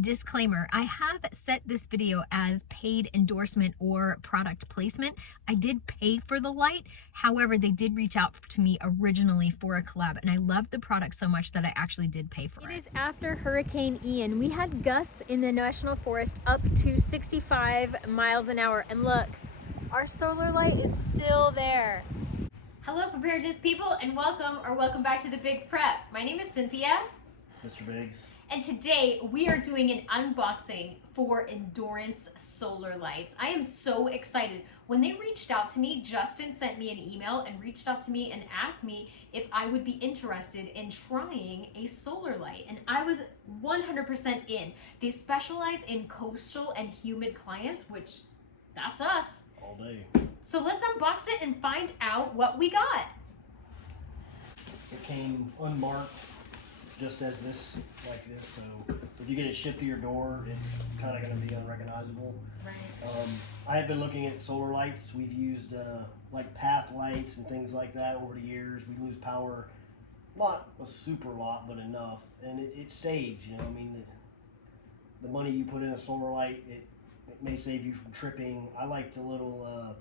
Disclaimer, I have set this video as paid endorsement or product placement. I did pay for the light. However, they did reach out to me originally for a collab, and I loved the product so much that I actually did pay for it. It is after Hurricane Ian. We had gusts in the National Forest up to 65 miles an hour. And look, our solar light is still there. Hello, preparedness people, and welcome back to the Biggs Prep. My name is Cynthia. Mr. Biggs. And today we are doing an unboxing for Endurance solar lights. I am so excited. When they reached out to me, Justin sent me an email and reached out to me and asked me if I would be interested in trying a solar light. And I was 100% in. They specialize in coastal and humid clients, which that's us. All day. So let's unbox it and find out what we got. It came unmarked, just as this, like this, so if you get it shipped to your door, it's kind of going to be unrecognizable. Right. I have been looking at solar lights. We've used like path lights and things like that over the years. We lose power, not a super lot, but enough, and it saves, you know, I mean, the money you put in a solar light, it may save you from tripping. I like the little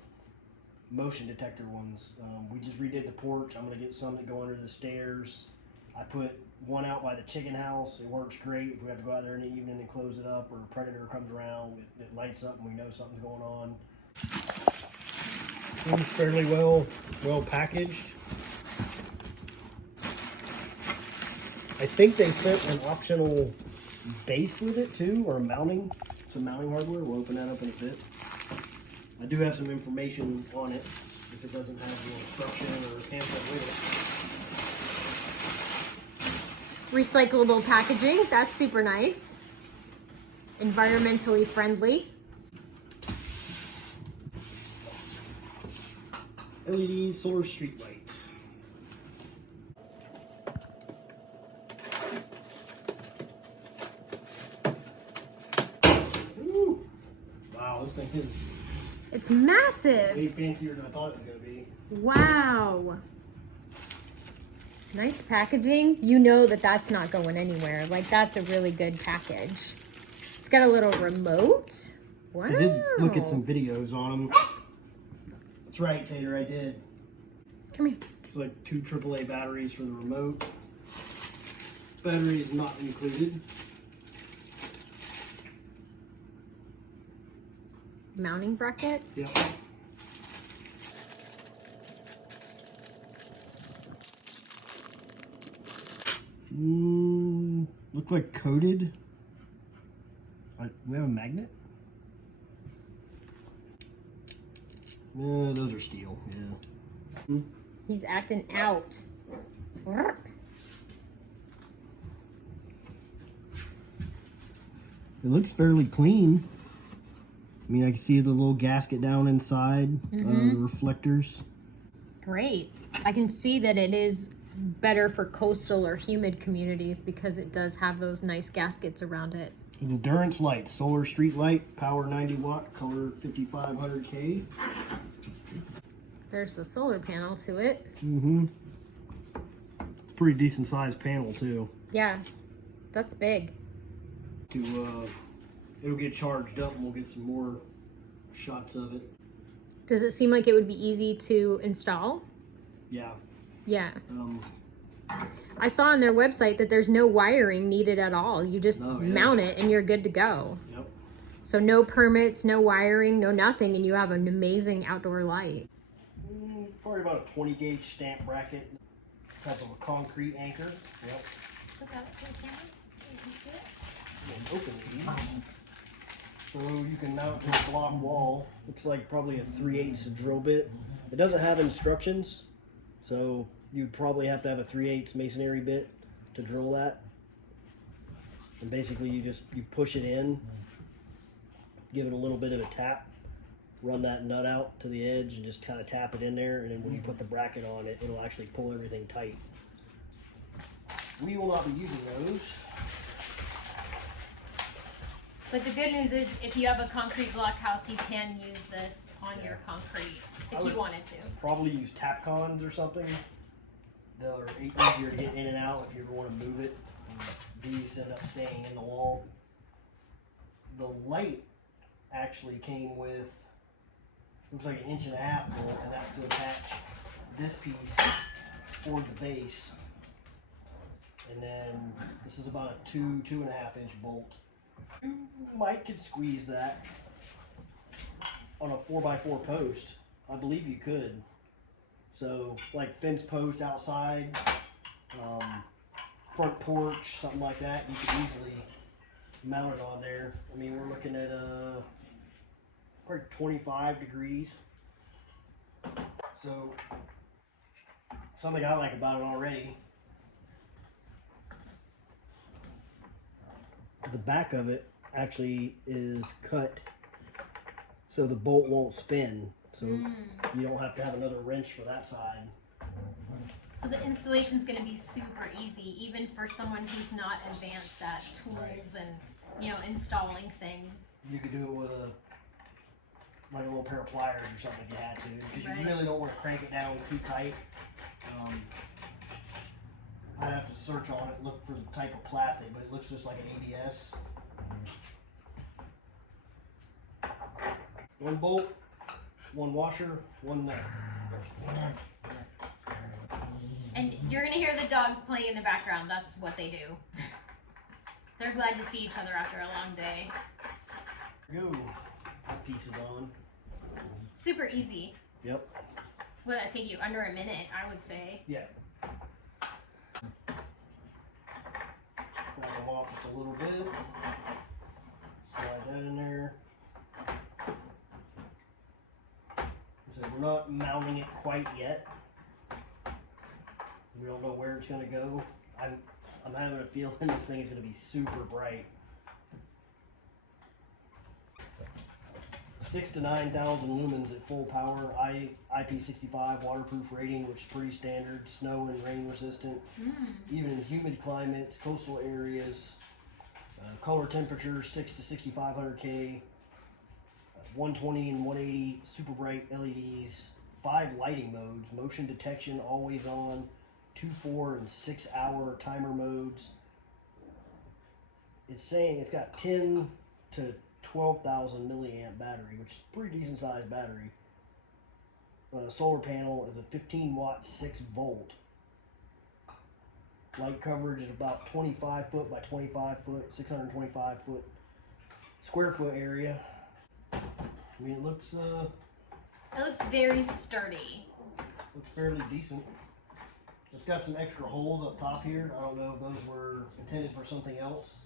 motion detector ones. We just redid the porch. I'm going to get some that go under the stairs. I put one out by the chicken house. It works great if we have to go out there in the evening and close it up, or a predator comes around, it lights up and we know something's going on. Seems fairly well packaged. I think they sent an optional base with it too, or some mounting hardware. We'll open that up in a bit. I do have some information on it if it doesn't have the instruction or pamphlet with it. Recyclable packaging, that's super nice. Environmentally friendly. LED solar street light. Ooh. Wow, this thing is It's massive. way fancier than I thought it was going to be. Wow. Nice packaging. You know that that's not going anywhere. Like, that's a really good package. It's got a little remote. Wow. I did look at some videos on them. That's right, Tater, I did. Come here. It's like 2 AAA batteries for the remote. Battery is not included. Mounting bracket. Yep. Look like coated. We have a magnet? Yeah, those are steel, yeah. He's acting out. It looks fairly clean. I mean, I can see the little gasket down inside, the reflectors. Great. I can see that it is better for coastal or humid communities because it does have those nice gaskets around it. Endurance light, solar street light, power 90 watt, color 5500K. There's the solar panel to it. It's a pretty decent sized panel too. Yeah, that's big. It'll get charged up and we'll get some more shots of it. Does it seem like it would be easy to install? Yeah. Yeah. I saw on their website that there's no wiring needed at all. You just mount it and you're good to go. Yep. So no permits, no wiring, no nothing, and you have an amazing outdoor light. Probably about a 20 gauge stamp bracket, type of a concrete anchor. Yep. Open these. So you can mount to a block wall. Looks like probably a 3/8 drill bit. It doesn't have instructions, so you'd probably have to have a 3/8 masonry bit to drill that. And basically you push it in, give it a little bit of a tap, run that nut out to the edge and just kind of tap it in there, and then when you put the bracket on it, it'll actually pull everything tight. We will not be using those. But the good news is if you have a concrete block house, you can use this on your concrete if you wanted to. Probably use Tapcons or something. They're easier to get in and out if you ever want to move it. And these end up staying in the wall. light actually came with, looks like 1.5 bolt, and that's to attach this piece for the base. And then this is about a 2.5 inch bolt. You could squeeze that on a 4x4 post. I believe you could. So like fence post outside, front porch, something like that, you could easily mount it on there. I mean, we're looking at probably 25 degrees. So something I like about it already, the back of it actually is cut so the bolt won't spin. So you don't have to have another wrench for that side. So the installation is going to be super easy, even for someone who's not advanced at tools and, you know, installing things. You could do it with like a little pair of pliers or something if you had to, because you really don't want to crank it down too tight. I'd have to search on it, look for the type of plastic, but it looks just like an ABS. One bolt, one washer, one nut. And you're going to hear the dogs playing in the background. That's what they do. They're glad to see each other after a long day. Go. That piece is on. Super easy. Yep. Would that take you under a minute, I would say? Yeah. Back them off just a little bit. Slide that in there. So we're not mounting it quite yet. We don't know where it's going to go. I'm having a feeling this thing is going to be super bright. 6,000 to 9,000 lumens at full power. IP65 waterproof rating, which is pretty standard. Snow and rain resistant. Even in humid climates, coastal areas. Color temperature 6 to 6,500 K. 120 and 180 super bright LEDs. 5 lighting modes. Motion detection always on. 2, 4, and 6 hour timer modes. It's saying it's got 10 to 12,000 milliamp battery, which is a pretty decent sized battery. Solar panel is a 15 watt 6 volt. Light coverage is about 25 foot by 25 foot, 625 foot square foot area. I mean, it looks very sturdy. Looks fairly decent. It's got some extra holes up top here. I don't know if those were intended for something else,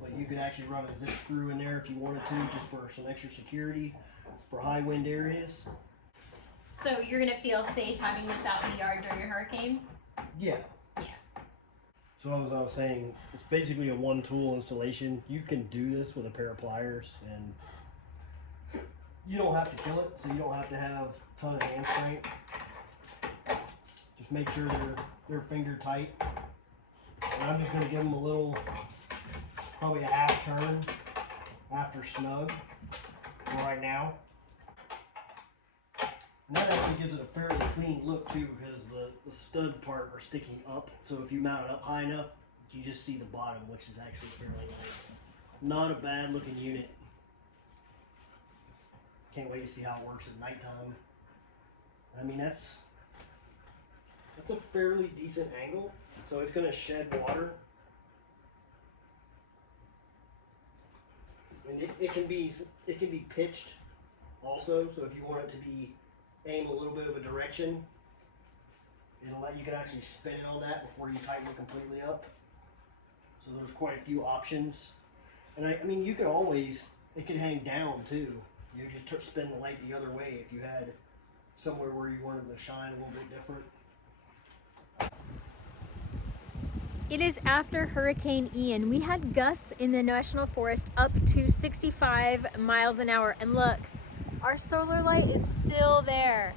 but you could actually run a zip screw in there if you wanted to, just for some extra security for high wind areas. So you're going to feel safe having this out in the yard during a hurricane? Yeah. Yeah. So as I was saying, it's basically a one tool installation. You can do this with a pair of pliers, and you don't have to kill it, so you don't have to have a ton of hand strength. Just make sure they're finger tight. And I'm just going to give them a little, probably a half turn after snug for right now. And that actually gives it a fairly clean look too, because the stud part are sticking up. So if you mount it up high enough, you just see the bottom, which is actually fairly nice. Not a bad looking unit. Can't wait to see how it works at nighttime. I mean, that's a fairly decent angle, so it's going to shed water. And it can be pitched also, so if you want it to be aim a little bit of a direction, you can actually spin it on that before you tighten it completely up. So there's quite a few options. And I mean, you could always, it could hang down too. You just spin the light the other way if you had somewhere where you wanted to shine a little bit different. It is after Hurricane Ian. We had gusts in the National Forest up to 65 miles an hour. And look, our solar light is still there.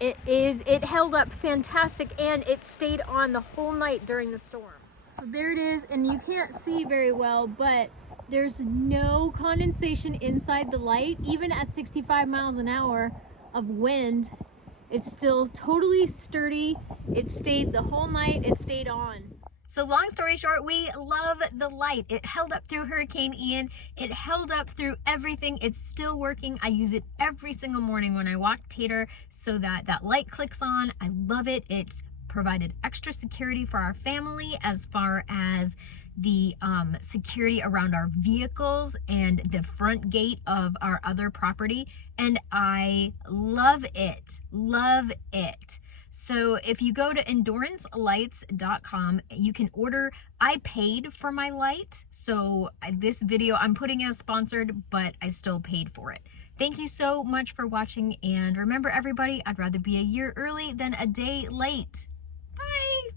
It held up fantastic, and it stayed on the whole night during the storm. So there it is, and you can't see very well, but there's no condensation inside the light. Even at 65 miles an hour of wind, it's still totally sturdy. It stayed the whole night, it stayed on. So long story short, we love the light. It held up through Hurricane Ian. It held up through everything. It's still working. I use it every single morning when I walk Tater so that that light clicks on. I love it. It's provided extra security for our family as far as the security around our vehicles and the front gate of our other property. And I love it. Love it. So if you go to endurancelights.com, you can order. I paid for my light, so this video I'm putting as sponsored, but I still paid for it. Thank you so much for watching, and remember everybody, I'd rather be a year early than a day late. Bye.